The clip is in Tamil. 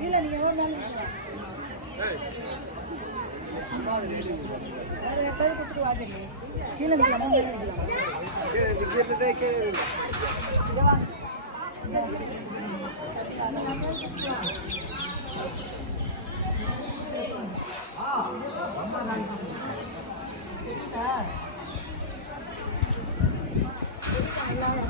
இல்லை நீங்கள் ஒரு நாள் வேறு எப்போது கொடுத்துட்டு வாங்கிங்க கீழே நிற்கலாமா மேலே நிற்கலாமா இதை வாங்க எல்லாரும்